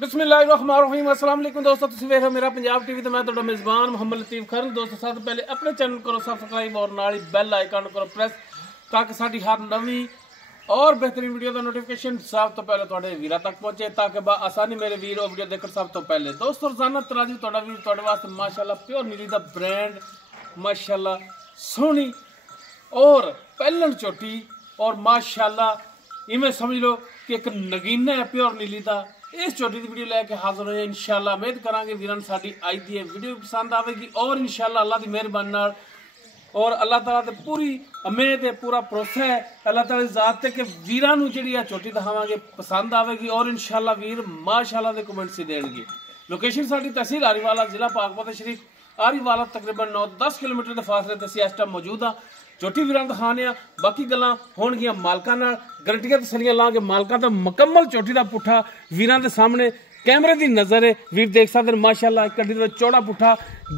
बिस्मिल्लाहिर्रहमानिर्रहीम अस्सलाम वालेकुम दोस्तों, तुसीं वेख रहे हो मेरा पंजाब टीवी। तो मैं तुहाडा मेज़बान मोहम्मद लतीफ़ खरन। दोस्तों सब तो पहले अपने चैनल करो सबसक्राइब और नाल ही बैल आइकन करो प्रेस, ताकि साडी हर नवी और बेहतरीन वीडियो का नोटिफिकेशन सब तो पहले तुहाडे वीरां तक पहुंचे, ताकि आसानी मेरे वीर और वीडियो देखण सब तो पहले। दोस्तों रोजाना तराजी तुहाडा वीर तुहाडे वास्ते माशाअल्लाह प्योर नीली दा ब्रांड माशाअल्लाह सोहनी और पहलन चोटी और माशाअल्लाह इवें समझ लो कि एक नगीना है प्योर नीली दा। इस चोटी की वीडियो लेके हाजिर होए इंशाअल्लाह। उम्मीद करांगे वीरां साडी आई दी वीडियो पसंद आवेगी और इंशाअल्लाह अल्लाह की मेहरबानी नाल और अल्लाह ताला ते पूरी उम्मीद है, पूरा भरोसा है अल्लाह ताला की जात ते कि वीरां नूं जिहड़ी आ चोटी दिखावांगे पसंद आवेगी और इंशाअल्लाह वीर माशाअल्लाह दे कमेंट से देणगे। लोकेशन साडी तहसील आरीवाला, जिला पाकपत शरीफ आरीवाला, तकरीबन 9-10 किलोमीटर के फासले ते इस टाइम मौजूद आ। चोटी वीरां दिखाने आ, बाकी गल्लां होणगियां मालकां नाल। गारंटियां तसलियां लांगे मालकां दा मुकम्मल चोटी दा पुट्ठा वीरां दे सामने कैमरे दी नजर है। वीर देख सकते हैं माशाअल्लाह कड्डी दे चौड़ा पुट्ठा,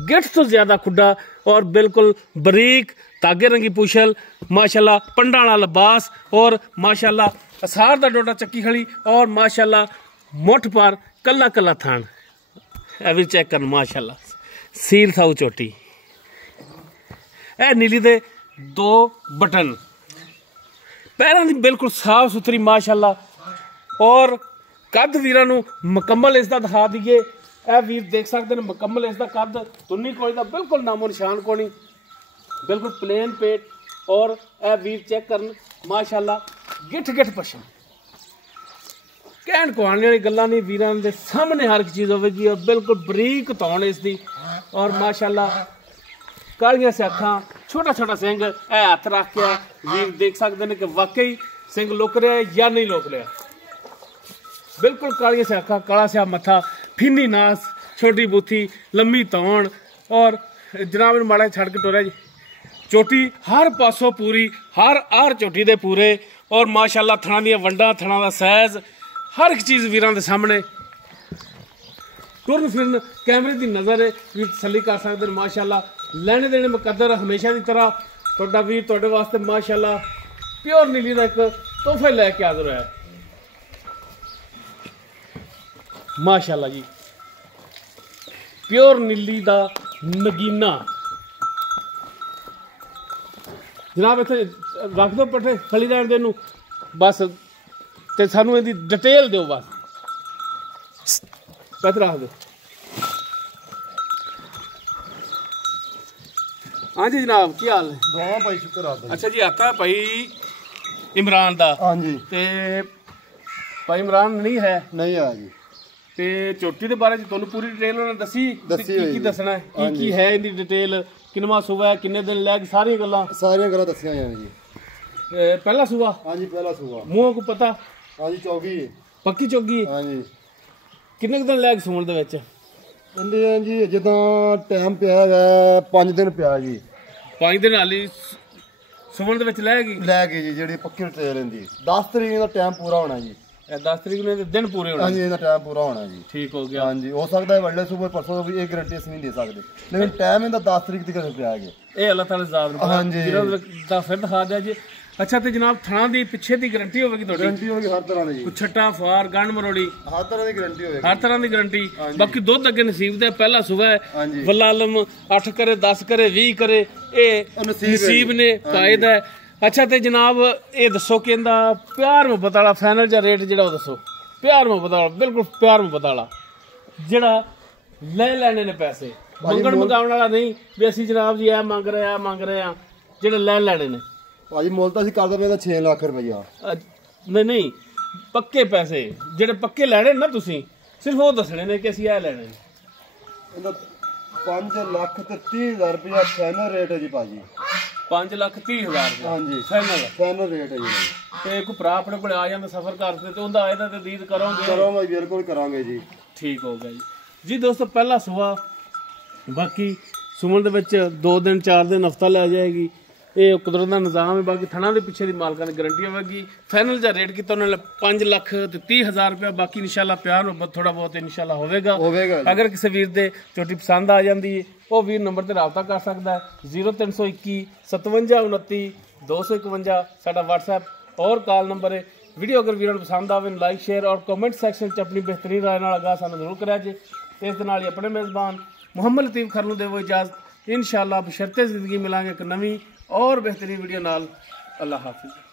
गिट्ठ तो ज्यादा खुड्डा और बिल्कुल बरीक धागे रंगी पुछल माशाअल्लाह, पंडा वाला लिबास और माशाअल्लाह असार दा डोडा चक्की खड़ी और माशाअल्लाह मुठ पर कल्ला कल्ला थान। ए भी चेक कर माशाअल्लाह सील थाऊ चोटी। ए नीली दे 2 बटन, पैरों की बिल्कुल साफ सुथरी माशाअल्लाह और कद वीरां नूं मुकम्मल इसका दिखा दीए। ए वीर देख सकते हैं मुकम्मल इसका कद, तुन्नी कोई दा बिल्कुल नामो निशान कोनी, बिल्कुल प्लेन पेट और ए वीर चेक करन माशाअल्लाह गिठ गिठ पछम कहण कुआने वाली गल्लां नहीं। वीरां दे सामने हर एक चीज़ होगी और बिल्कुल बरीक तौण इसकी और माशाअल्लाह कालियां से अखां, छोटा छोटा सिंह ए हथ रख के वीर देख सकते हैं कि वाकई सिंह लुक रहा है या नहीं लुक रहा। बिल्कुल कालियां से अखां, काला स्या मथा, फिनी नास, छोटी बूथी, लम्मी तौण और जनाब माड़ा छड़ के टोरिया जी। चोटी हर पासों पूरी, हर चोटी दे पूरे और माशाअल्लाह थणा दी वंडा, थणा दा साइज, हर एक चीज़ वीरां दे सामने। टुरन फिरन कैमरे की नज़र है वीर तसल्ली कर सकते हैं माशाअल्लाह। लेने देने मुकद्दर हमेशा की तरह तुहाडा वीर तुहाडे वास्ते माशाअल्लाह प्योर नीली का एक तोहफा लैके हाजिर है माशाअल्लाह जी। प्योर नीली का नगीना जनाब इत्थे रख दो पट्ठे खली लैण दे नूं बस, ते सानू इहदी डिटेल दिओ बस, पत रख दो। हाँ जी जनाब की हाल है? भाई शुक्र है। अच्छा जी आता है भाई इमरान दा। हाँ जी ते भाई इमरान नहीं है जी। ते चोटी दे बारे च तुहानू पूरी डिटेल उन्होंने दसी की दसना है की है इहदी डिटेल, किन्नवा सूबा है, किन्ने दिन लैग, सारी गल्लां दसियां जी। पहला सूबा? हाँ जी पहला सूबा। मूंह को पता? हाँ जी चौगी, पक्की चौगी। हाँ जी। किन्ने दिन लैग सूण दे विच? जी जिदा टाइम पिया है 5 दिन पिया जी। 5 दिन हाली सूण दे विच लैगी जी जेडी पक्की ट्रेल इहदी 10 तरीक दा टाइम पूरा होना जी। 10 तरीक ने दिन पूरे होने? हाँ जी इसका टाइम पूरा होना जी। ठीक हो गया। हाँ जी हो सकता है वल्ले सुबह परसों भी एक गारंटी अस नहीं दे सकते, लेकिन टाइम इहदा 10 तरीक तक पिया गया। ये अल्लाह ताला ज़ात हाँ जी दा फिर दिखा दिया जी। अच्छा तो जनाब थणा दी पिछे दी गारंटी होगी? गारंटी होगी हर तरह की, छट्टा फार गंढ मरोड़ी हर तरह की गारंटी होगी, हर तरह की गारंटी। बाकी दुध अगे नसीब दे, पहला सुबह है वल्ला आलम 8 करे 10 करे 20 करे ये नसीब ने कायद है। अच्छा तो जनाब ये दसो कि इहदा प्यार मुहब्बत वाला फाइनल जा रेट जिहड़ा दसो, प्यार मुहब्बत वाला, बिल्कुल प्यार मुहब्बत वाला जिहड़ा ले लैने ने पैसे, मंगण मंगाउण वाला नहीं भी असीं जनाब जी मंग रहे हैं, जिहड़े ले लैने ने। भाजी मुल तो कर दे 6 लाख रुपया। नहीं पक्के पैसे जेडे पक्के लैने ना तुसीं सिर्फ वो दसने ने कि असीं ए लैने ने। 5 लाख ते 30 हज़ार रुपया फाइनल रेट है जी भाजी। 5 लाख 30 हज़ार रुपया? हाँ जी फाइनल रेट है जी। ते कोई भरा अपने को आ जाता सफर करते तो उनका आए तो दीद करोगे? बिल्कुल करांगे जी। ठीक हो गया जी। दोस्तों पहला सुबह, बाकी सुमन दे विच 2 दिन 4 दिन हफ्ता लै जाएगी, ये कुदरत का निज़ाम है। बाकी थणा के पिछे की मालकां की गारंटी होगी। फाइनल जो रेट किया उन्होंने 5 लाख ते 30 हज़ार रुपया। बाकी इंशाल्लाह प्यार मुहब्बत थोड़ा बहुत इंशाल्लाह होगा। अगर किसी वीर दे चोटी पसंद आ जाती है वो वीर नंबर से रबता कर सकता है 0321 57 29 251 साडा व्हाट्सएप और कॉल नंबर है ਵੀਡੀਓ ਅਗਰ ਵੀਰਾਂ ਨੂੰ ਪਸੰਦ ਆਵੇ ਲਾਈਕ ਸ਼ੇਅਰ ਔਰ ਕਮੈਂਟ ਸੈਕਸ਼ਨ 'ਚ ਆਪਣੀ ਬਿਹਤਰੀਨ ਰਾਏ ਨਾਲ ਆਗਾਹ ਸਾਨੂੰ ਜ਼ਰੂਰ ਕਰਿਆ ਜੇ। ਤੇ ਇਸ ਦੇ ਨਾਲ ਹੀ ਆਪਣੇ ਮੇਜ਼ਬਾਨ ਮੁਹੰਮਦ ਲਤੀਫ ਖਰ ਨੂੰ ਦੇਵੋ ਇਜਾਜ਼ਤ। इंशाअल्लाह बशर्ते ज़िंदगी मिलांगे एक नवी और बेहतरीन वीडियो नाल। अल्लाह हाफिज़।